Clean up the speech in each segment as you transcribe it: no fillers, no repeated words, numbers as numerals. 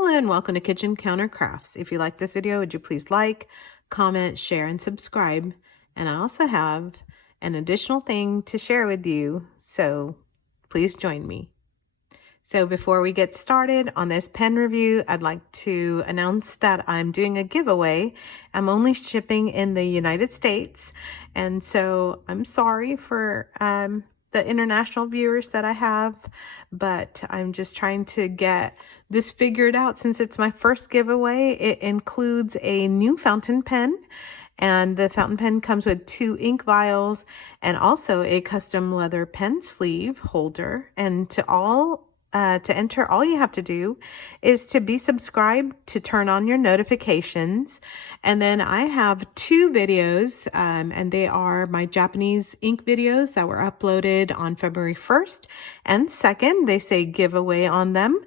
Hello and welcome to Kitchen Counter Crafts. If you like this video, would you please like, comment, share, and subscribe? And I also have an additional thing to share with you, so please join me. So before we get started on this pen review, I'd like to announce that I'm doing a giveaway. I'm only shipping in the United States, and so I'm sorry for the international viewers that I have, but I'm just trying to get this figured out since it's my first giveaway. It includes a new fountain pen, and the fountain pen comes with 2 ink vials and also a custom leather pen sleeve holder. And to enter, all you have to do is to be subscribed, to turn on your notifications. And then I have 2 videos, and they are my Japanese ink videos that were uploaded on February 1st and 2nd. They say giveaway on them.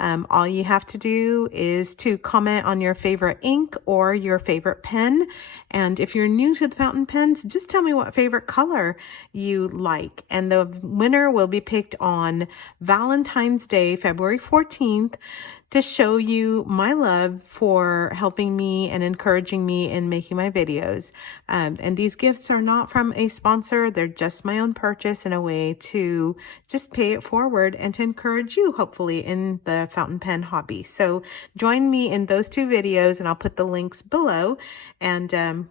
All you have to do is to comment on your favorite ink or your favorite pen. And if you're new to the fountain pens, just tell me what favorite color you like. And the winner will be picked on Valentine's Day, February 14th, to show you my love for helping me and encouraging me in making my videos. And these gifts are not from a sponsor. They're just my own purchase and a way to just pay it forward and to encourage you, hopefully, in the fountain pen hobby. So join me in those 2 videos, and I'll put the links below. And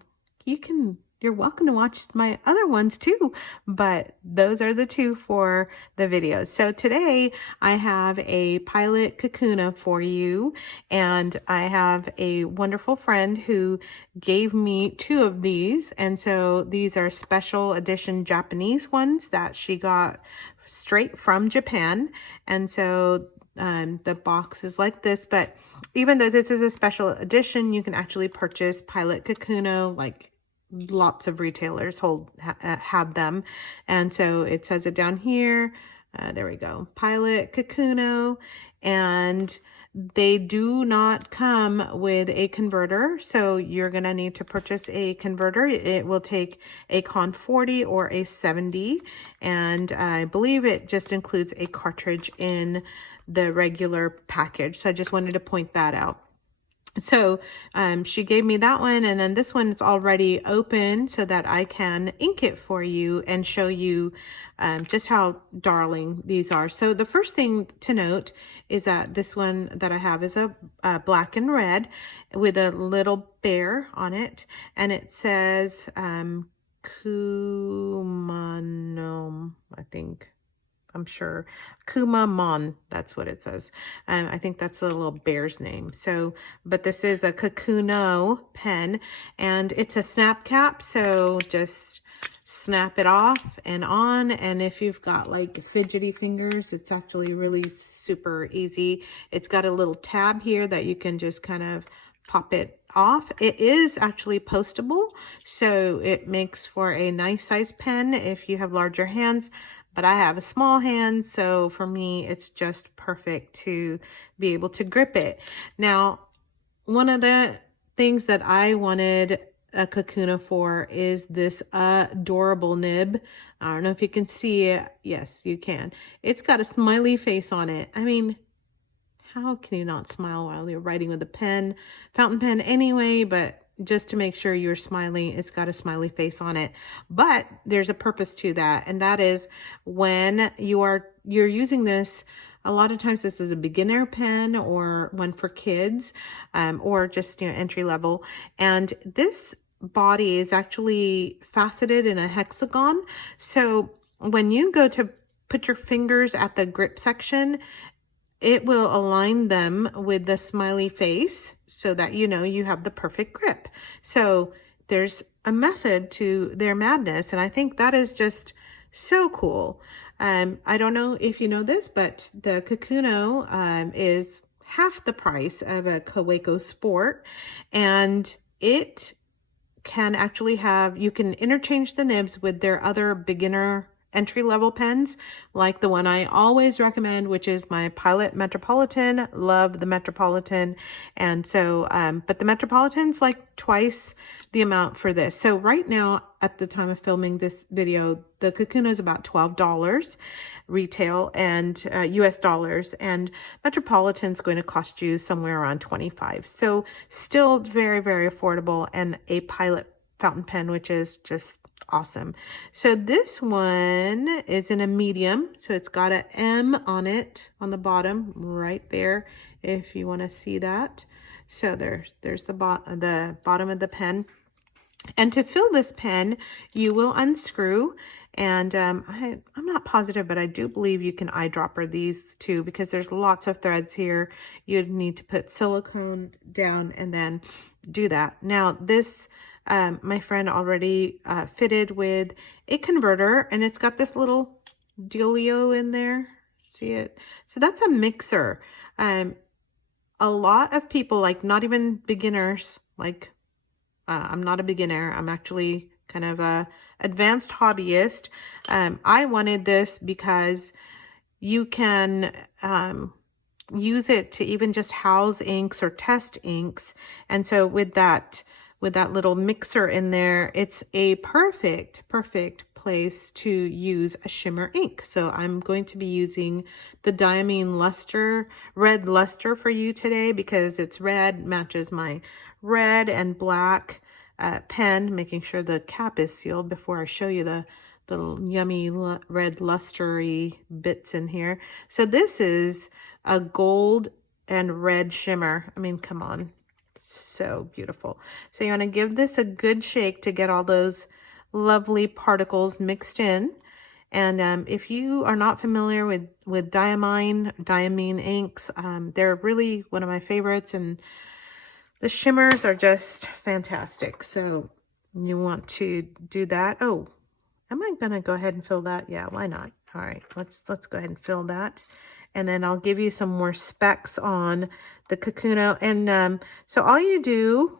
you're welcome to watch my other ones too, but those are the 2 for the videos. So today I have a Pilot Kakuno for you, and I have a wonderful friend who gave me 2 of these. And so these are special edition Japanese ones that she got straight from Japan. And so the box is like this, but even though this is a special edition, you can actually purchase Pilot Kakuno, like lots of retailers have them. And so it says it down here. There we go, Pilot Kakuno. And they do not come with a converter, so you're gonna need to purchase a converter. It will take a Con 40 or a 70, and I believe it just includes a cartridge in the regular package. So I just wanted to point that out. So she gave me that one, and then this one is already open so that I can ink it for you and show you just how darling these are. So the first thing to note is that this one that I have is a black and red with a little bear on it, and it says Kumano, I think. I'm sure. Kumamon, that's what it says. I think that's the little bear's name. So, but this is a Kakuno pen, and it's a snap cap, so just snap it off and on. And if you've got like fidgety fingers, it's actually really super easy. It's got a little tab here that you can just kind of pop it off. It is actually postable, so it makes for a nice size pen if you have larger hands. But I have a small hand, so for me, it's just perfect to be able to grip it. Now, one of the things that I wanted a Kakuno for is this adorable nib. I don't know if you can see it. Yes, you can. It's got a smiley face on it. I mean, how can you not smile while you're writing with a pen? Fountain pen anyway, but just to make sure you're smiling, it's got a smiley face on it. But there's a purpose to that, and that is when you're using this, a lot of times this is a beginner pen or one for kids, or just entry level. And this body is actually faceted in a hexagon. So when you go to put your fingers at the grip section, it will align them with the smiley face so that you have the perfect grip. So there's a method to their madness, and I think that is just so cool. I don't know if you know this, but the Kakuno is half the price of a Kaweco Sport, and it can actually you can interchange the nibs with their other beginner entry-level pens, like the one I always recommend, which is my Pilot Metropolitan. Love the Metropolitan. And so, but the Metropolitan's like twice the amount for this. So right now, at the time of filming this video, the Kakuno is about $12 retail and US dollars, and Metropolitan's going to cost you somewhere around 25. So still very, very affordable, and a Pilot fountain pen, which is just awesome. So this one is in a medium, so it's got an M on it on the bottom right there, if you want to see that. So there's the bottom of the pen. And to fill this pen, you will unscrew, and I'm not positive, but I do believe you can eyedropper these too, because there's lots of threads here. You'd need to put silicone down and then do that. Now this, my friend already fitted with a converter, and it's got this little dealio in there. See it? So that's a mixer. A lot of people, like not even beginners, like I'm not a beginner. I'm actually kind of a advanced hobbyist. I wanted this because you can use it to even just house inks or test inks. And so with that little mixer in there, it's a perfect place to use a shimmer ink. So I'm going to be using the Diamine Luster, red luster for you today, because it's red, matches my red and black pen, making sure the cap is sealed before I show you the yummy red lustery bits in here. So this is a gold and red shimmer. I mean, come on. So beautiful. So you want to give this a good shake to get all those lovely particles mixed in. And if you are not familiar with Diamine inks, they're really one of my favorites, and the shimmers are just fantastic. So you want to do that. Oh, am I gonna go ahead and fill that? Yeah, why not? All right, let's go ahead and fill that. And then I'll give you some more specs on the Kakuno. And so all you do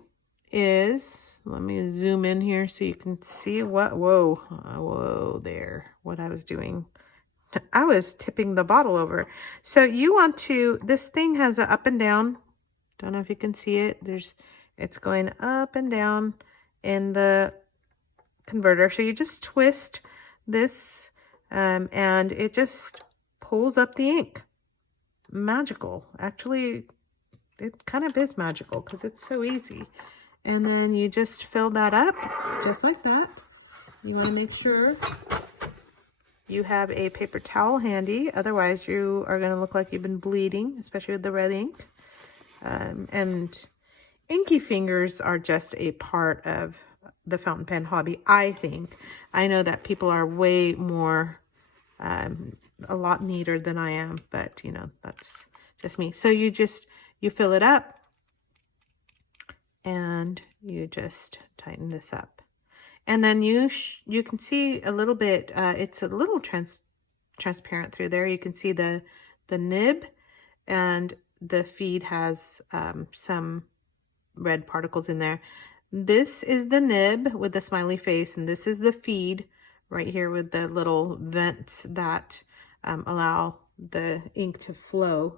is, let me zoom in here so you can see whoa there, what I was doing. I was tipping the bottle over. So you want to, this thing has an up and down. Don't know if you can see it. It's going up and down in the converter. So you just twist this and it just pulls up the ink. Magical. Actually, it kind of is magical because it's so easy. And then you just fill that up just like that. You want to make sure you have a paper towel handy. Otherwise, you are going to look like you've been bleeding, especially with the red ink. And inky fingers are just a part of the fountain pen hobby, I think. I know that people are way more, a lot neater than I am, but you know, that's just me. So you fill it up and you just tighten this up. And then you can see a little bit, it's a little transparent through there. You can see the nib, and the feed has some red particles in there. This is the nib with the smiley face, and this is the feed right here with the little vents that allow the ink to flow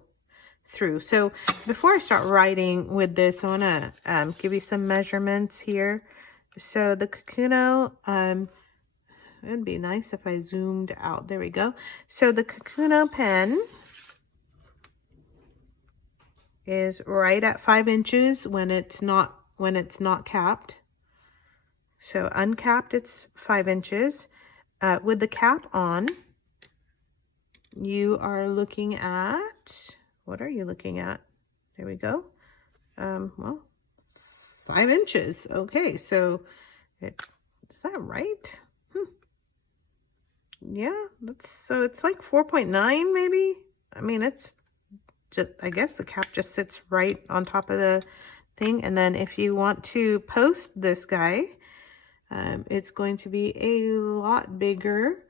through. So before I start writing with this, I want to give you some measurements here. So the Kakuno, it'd be nice if I zoomed out. There we go. So the Kakuno pen is right at 5 inches when it's not capped. So uncapped, it's 5 inches. With the cap on, you are looking at, what are you looking at? There we go. Well, 5 inches. Okay, so is that right? Yeah, so it's like 4.9 maybe. I mean, it's just, I guess the cap just sits right on top of the thing. And then if you want to post this guy, it's going to be a lot bigger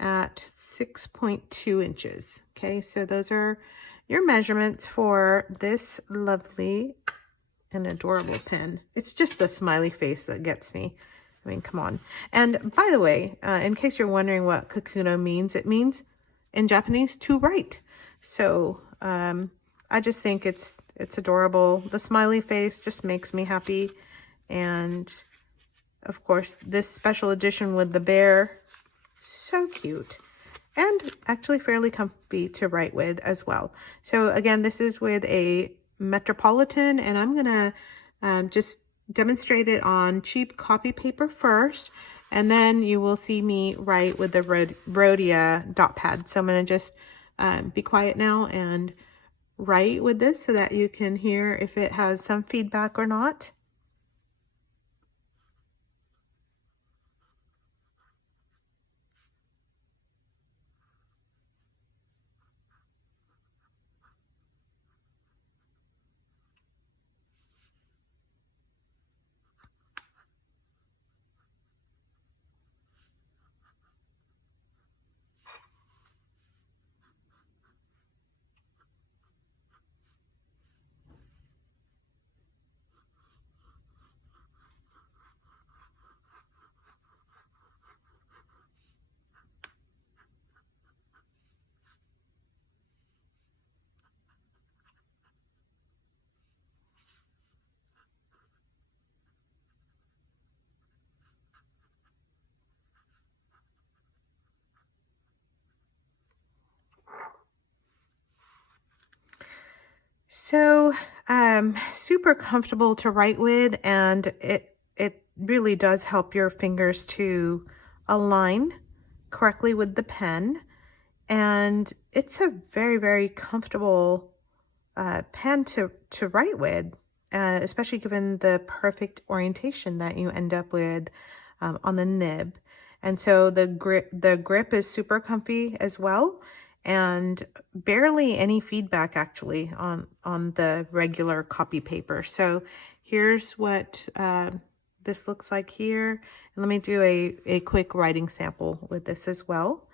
at 6.2 inches. Okay, so those are your measurements for this lovely and adorable pen. It's just the smiley face that gets me. I mean, come on. And by the way, in case you're wondering what Kakuno means, it means in Japanese to write. So I just think it's adorable. The smiley face just makes me happy. And of course, this special edition with the bear, so cute. And actually fairly comfy to write with as well. So again, this is with a Metropolitan, and I'm gonna just demonstrate it on cheap copy paper first, and then you will see me write with the Rhodia dot pad. So I'm gonna just be quiet now and write with this so that you can hear if it has some feedback or not. So super comfortable to write with, and it really does help your fingers to align correctly with the pen. And it's a very, very comfortable pen to write with, especially given the perfect orientation that you end up with on the nib. And so the grip is super comfy as well, and barely any feedback actually on the regular copy paper. So here's what this looks like here. And let me do a quick writing sample with this as well.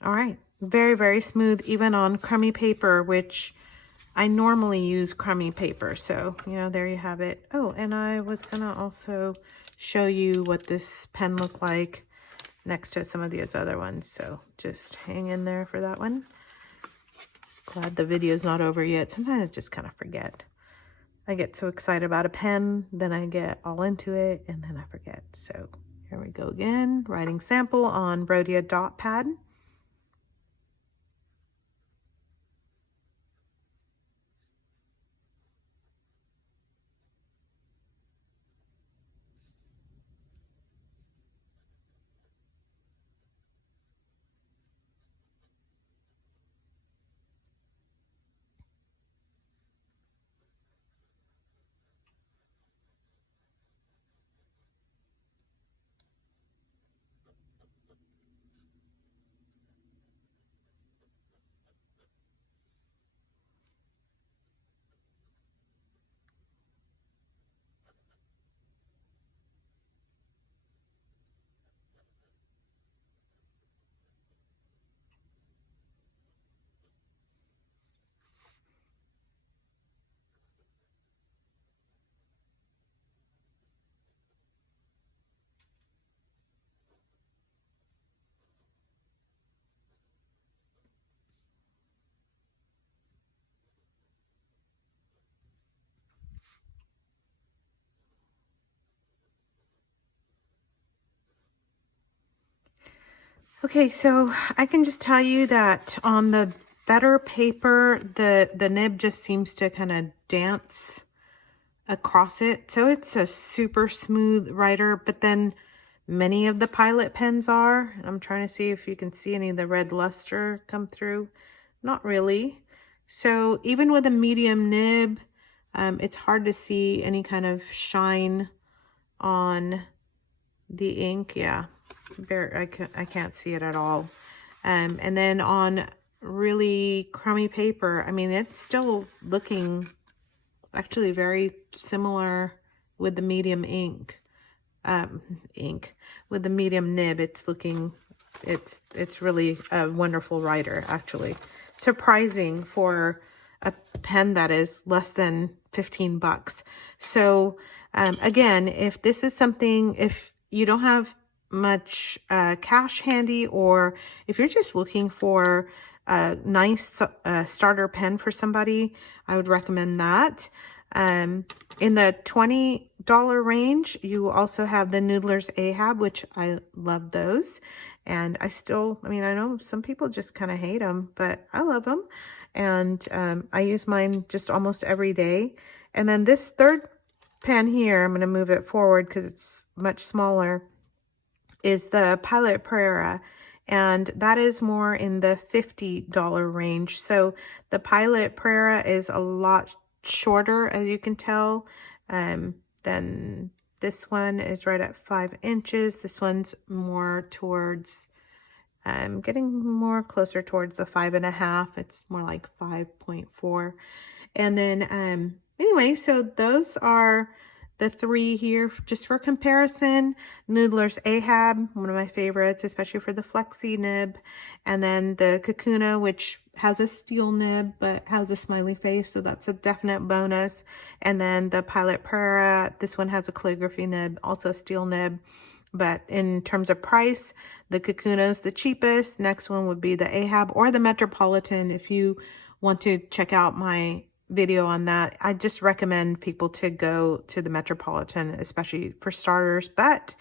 All right, very, very smooth, even on crummy paper, which I normally use crummy paper. So, you know, there you have it. Oh, and I was gonna also show you what this pen looked like next to some of these other ones. So just hang in there for that one. Glad the video's not over yet. Sometimes I just kind of forget. I get so excited about a pen, then I get all into it, and then I forget. So here we go again, writing sample on Rhodia dot pad. Okay, so I can just tell you that on the better paper, the nib just seems to kind of dance across it. So it's a super smooth writer, but then many of the Pilot pens are. I'm trying to see if you can see any of the red luster come through. Not really. So even with a medium nib, it's hard to see any kind of shine on the ink. Yeah, I can't see it at all. And then on really crummy paper. I mean, it's still looking actually very similar with the medium ink. With the medium nib. It's looking, it's really a wonderful writer, actually. Surprising for a pen that is less than 15 bucks. So again, if this is something, if you don't have much cash handy, or if you're just looking for a nice starter pen for somebody, I would recommend that. In the $20 range, you also have the Noodler's Ahab, which I love those. And I mean, I know some people just kind of hate them, but I love them. And I use mine just almost every day. And then this third pen here, I'm going to move it forward because it's much smaller, is the Pilot Prera. And that is more in the $50 range. So the Pilot Prera is a lot shorter, as you can tell. Then this one is right at 5 inches. This one's more towards, getting more closer towards the 5.5. It's more like 5.4. And then, anyway, so those are the three here just for comparison. Noodler's Ahab, one of my favorites, especially for the flexi nib. And then the Kakuno, which has a steel nib but has a smiley face, so that's a definite bonus. And then the Pilot Prera, this one has a calligraphy nib, also a steel nib. But in terms of price, the Kakuno's the cheapest. Next one would be the Ahab or the Metropolitan. If you want to check out my video on that, I just recommend people to go to the Metropolitan, especially for starters. But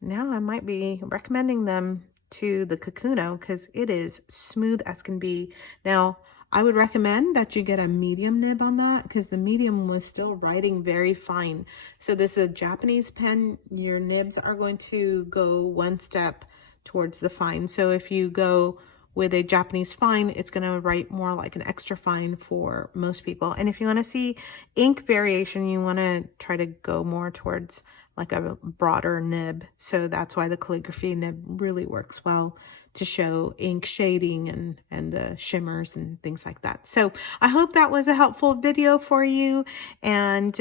now I might be recommending them to the Kakuno because it is smooth as can be. Now, I would recommend that you get a medium nib on that because the medium was still writing very fine. So this is a Japanese pen. Your nibs are going to go one step towards the fine. So if you go with a Japanese fine, it's going to write more like an extra fine for most people. And if you want to see ink variation, you want to try to go more towards like a broader nib. So that's why the calligraphy nib really works well to show ink shading and the shimmers and things like that. So I hope that was a helpful video for you. And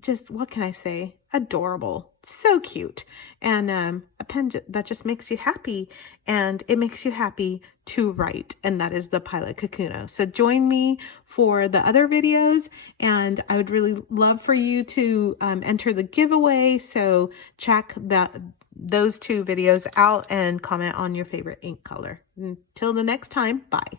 just, what can I say? Adorable. So cute. And a pen that just makes you happy. And it makes you happy to write. And that is the Pilot Kakuno. So join me for the other videos. And I would really love for you to enter the giveaway. So check those two videos out and comment on your favorite ink color. Until the next time, bye.